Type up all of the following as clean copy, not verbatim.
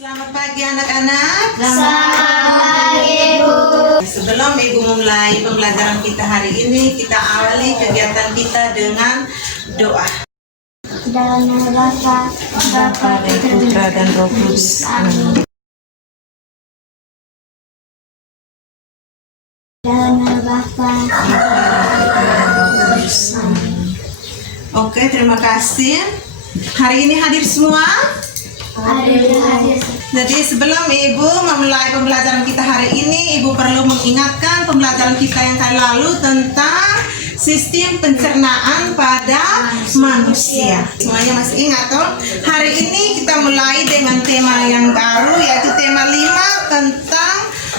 Selamat pagi anak-anak. Selamat pagi, Bu. Sebelum Ibu memulai pembelajaran kita hari ini, kita awali kegiatan kita dengan doa. Dalam nama Bapa, dan Putra dan Roh Kudus. Amin. Dalam nama Bapa, Oke, terima kasih. Hari ini hadir semua. hadir. Jadi sebelum Ibu memulai pembelajaran kita hari ini, Ibu perlu mengingatkan pembelajaran kita yang kali lalu tentang sistem pencernaan pada manusia. Semuanya masih ingat toh? Hari ini kita mulai dengan tema yang baru, yaitu tema 5 tentang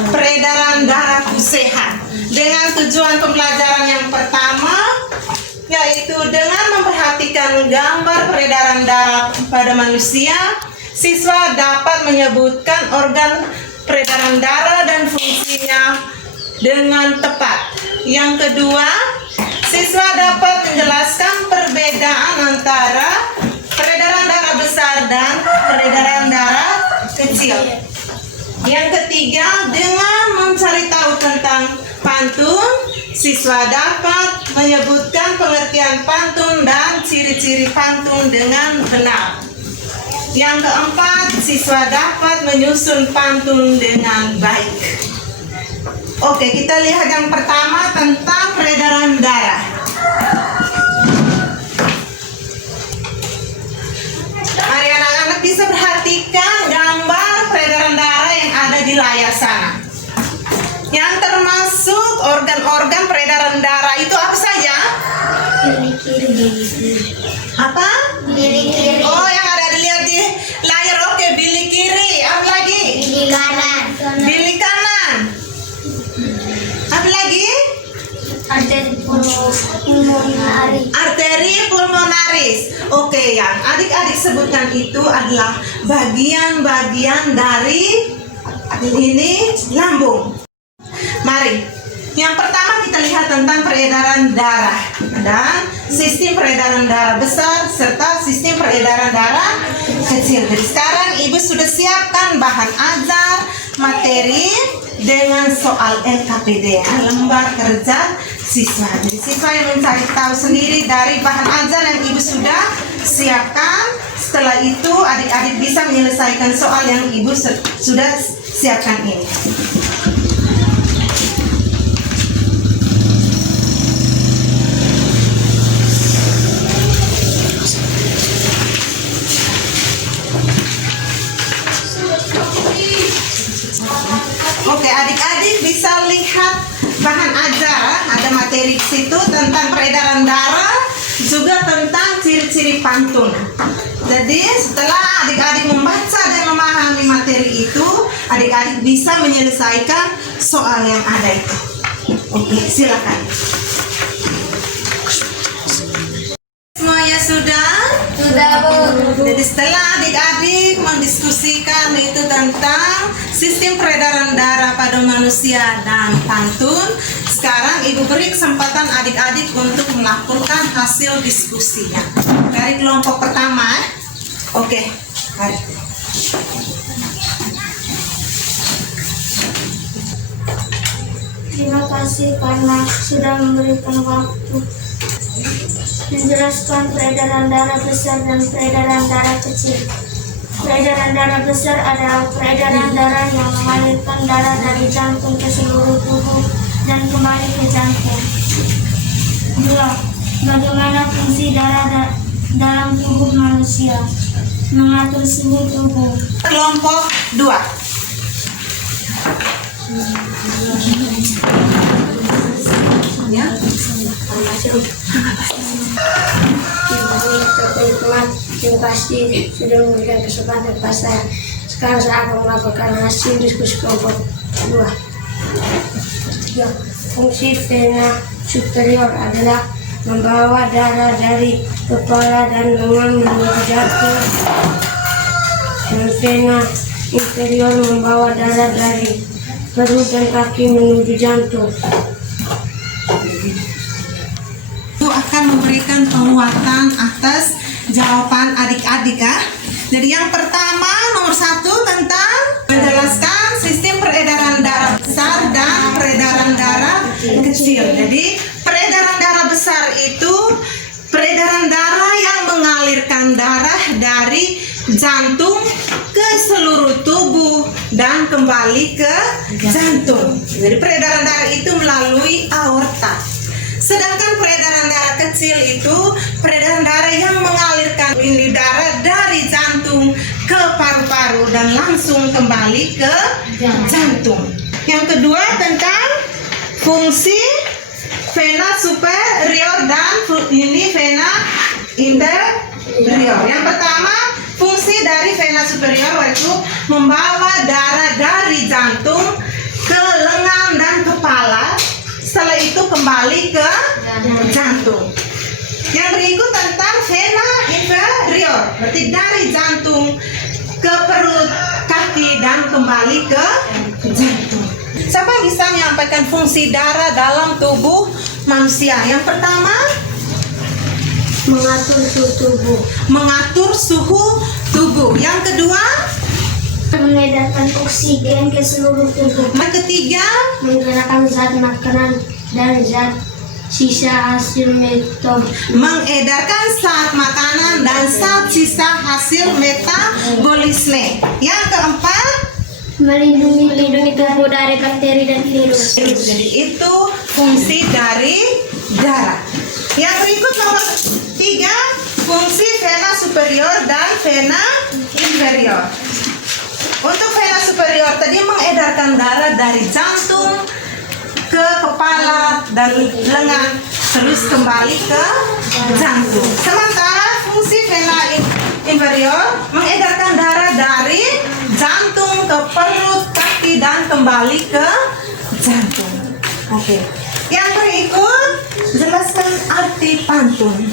peredaran darah sehat. Dengan tujuan pembelajaran yang pertama, yaitu dengan memperhatikan gambar peredaran darah pada manusia, siswa dapat menyebutkan organ peredaran darah dan fungsinya dengan tepat. Yang kedua, siswa dapat menjelaskan perbedaan antara peredaran darah besar dan peredaran darah kecil. Yang ketiga, dengan mencari tahu tentang pantun, siswa dapat menyebutkan pengertian pantun dan ciri-ciri pantun dengan benar. Yang keempat, siswa dapat menyusun pantun dengan baik. Oke, kita lihat yang pertama tentang peredaran darah. Mari anak-anak bisa perhatikan gambar peredaran darah yang ada di layar sana. Yang termasuk organ-organ peredaran darah itu apa saja? Apa? Bilik kiri, Oh, yang ada dilihat di layar. Oke, bilik kiri. Apa lagi? bilik kanan, Bilik kanan. Apa lagi? ada pulmonari, Arteri pulmonaris. Oke, yang adik-adik sebutkan itu adalah bagian-bagian dari ini lambung. Mari, yang pertama kita lihat tentang peredaran darah dan sistem peredaran darah besar serta sistem peredaran darah kecil. Jadi sekarang Ibu sudah siapkan bahan ajar, materi dengan soal LKPD, lembar kerja siswa. Jadi siswa yang mencari tahu sendiri dari bahan ajar yang Ibu sudah siapkan. Setelah itu adik-adik bisa menyelesaikan soal yang Ibu sudah siapkan ini. Oke, adik-adik bisa lihat bahan ajar, ada materi di situ tentang peredaran darah, juga tentang ciri-ciri pantun. Jadi setelah adik-adik membaca dan memahami materi itu, adik-adik bisa menyelesaikan soal yang ada itu. Oke, silakan. Semuanya sudah? sudah, Bu. Jadi setelah adik-adik mendiskusikan itu tentang sistem peredaran darah pada manusia dan pantun, sekarang Ibu beri kesempatan adik-adik untuk melakukan hasil diskusinya. Dari kelompok pertama, oke, mari. Terima kasih karena sudah memberikan waktu menjelaskan peredaran darah besar dan peredaran darah kecil. Peredaran darah besar adalah peredaran darah yang mengalirkan darah dari jantung ke seluruh tubuh dan kembali ke jantung. 2. Bagaimana fungsi darah dalam tubuh manusia? Mengatur suhu tubuh. Kelompok 2. Ya. Terima kasih sudah memberikan kesempatan kepada saya. Sekarang saya akan melakukan hasil diskusi kelompok 2. Ya, fungsi vena superior adalah membawa darah dari kepala dan lengan menuju jantung, dan vena inferior membawa darah dari perut dan kaki menuju jantung. Itu akan memberikan penguatan atas jawaban adik-adik ya. Jadi yang pertama nomor 1 tentang dan kembali ke jantung. Jadi peredaran darah itu melalui aorta. Sedangkan peredaran darah kecil itu peredaran darah yang mengalirkan ini darah dari jantung ke paru-paru dan langsung kembali ke jantung. Yang kedua tentang fungsi vena superior dan ini vena inferior. Yang pertama, fungsi dari vena superior yaitu membawa darah dari jantung ke lengan dan kepala. Setelah itu kembali ke jantung. Yang berikut tentang vena inferior, berarti dari jantung ke perut, kaki dan kembali ke jantung. Siapa bisa menyampaikan fungsi darah dalam tubuh manusia? Yang pertama, Mengatur suhu tubuh. mengatur suhu tubuh. Yang kedua, Mengedarkan oksigen ke seluruh tubuh. yang ketiga, Menggerakkan zat makanan dan zat sisa hasil metabolisme. mengedarkan zat makanan dan zat sisa hasil metabolisme. Yang keempat, Melindungi tubuh dari bakteri dan virus. jadi itu fungsi dari darah. Yang berikut nomor 3, fungsi vena superior dan vena inferior. Untuk vena superior tadi mengedarkan darah dari jantung ke kepala dan lengan terus kembali ke jantung. Sementara fungsi vena inferior mengedarkan darah dari jantung ke perut, kaki dan kembali ke jantung. Oke. Yang berikut jelaskan arti pantun.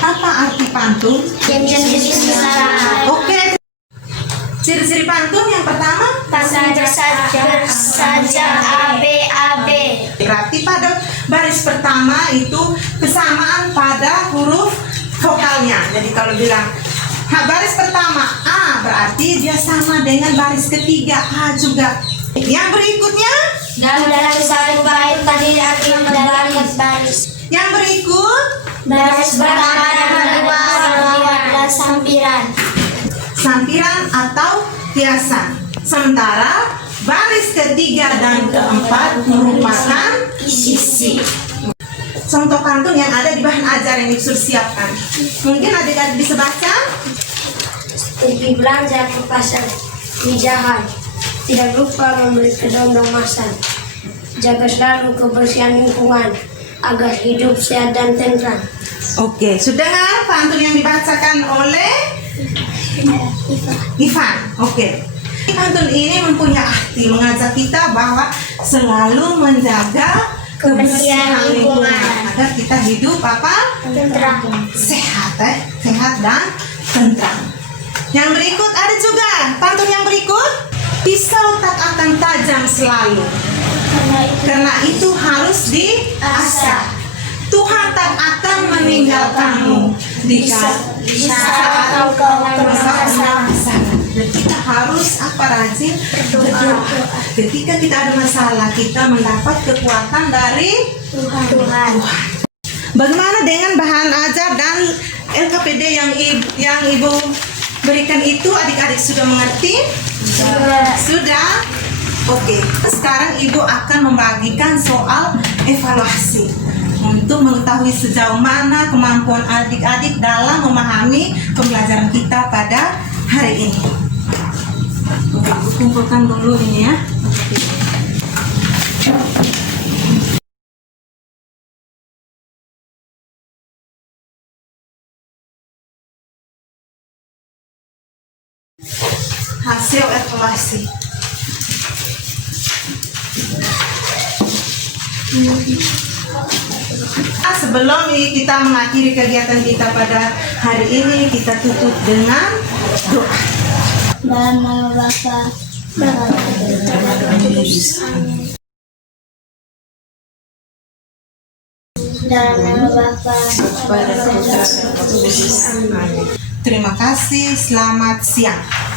Apa arti pantun? Oke. Ciri-ciri pantun yang pertama Saja AB. berarti pada baris pertama itu kesamaan pada huruf vokalnya. Jadi kalau bilang baris pertama A berarti dia sama dengan baris ketiga A juga. Yang berikutnya, Dalam satu bait tadi artinya baris. yang berikut Baris pertama dan kedua adalah sampiran. sampiran atau hiasan. Sementara baris ketiga dan keempat merupakan isi. Contoh pantun yang ada di bahan ajar yang Ibu siapkan. Mungkin adik-adik bisa baca? Pergi belanja ke pasar Wijahan. Tidak lupa membeli kedondong masan. Jaga selalu kebersihan lingkungan agar hidup sehat dan tentram. Oke, sudah nggak pantun yang dibacakan oleh Ivan? Oke. Pantun ini mempunyai arti mengajak kita bahwa selalu menjaga kebersihan lingkungan agar kita hidup sehat, sehat dan tentram. Yang berikut ada juga pantun yang berikut, pisau tak akan tajam selalu, karena itu harus diasah. Tuhan tak akan meninggalkanmu di saat kau bermasalah. Dan kita harus rajin berdoa. Ketika kita ada masalah, kita mendapat kekuatan dari Tuhan. Bagaimana dengan bahan ajar dan LKPD yang Ibu berikan itu, adik-adik sudah mengerti? Sudah? Oke. Sekarang Ibu akan membagikan soal evaluasi untuk mengetahui sejauh mana kemampuan adik-adik dalam memahami pembelajaran kita pada hari ini. Oke, Ibu kumpulkan dulu ini ya. Hasil evaluasi. Sebelum kita mengakhiri kegiatan kita pada hari ini, kita tutup dengan doa. Dalam nama Bapa, dalam nama Bapa, Terima kasih, selamat siang.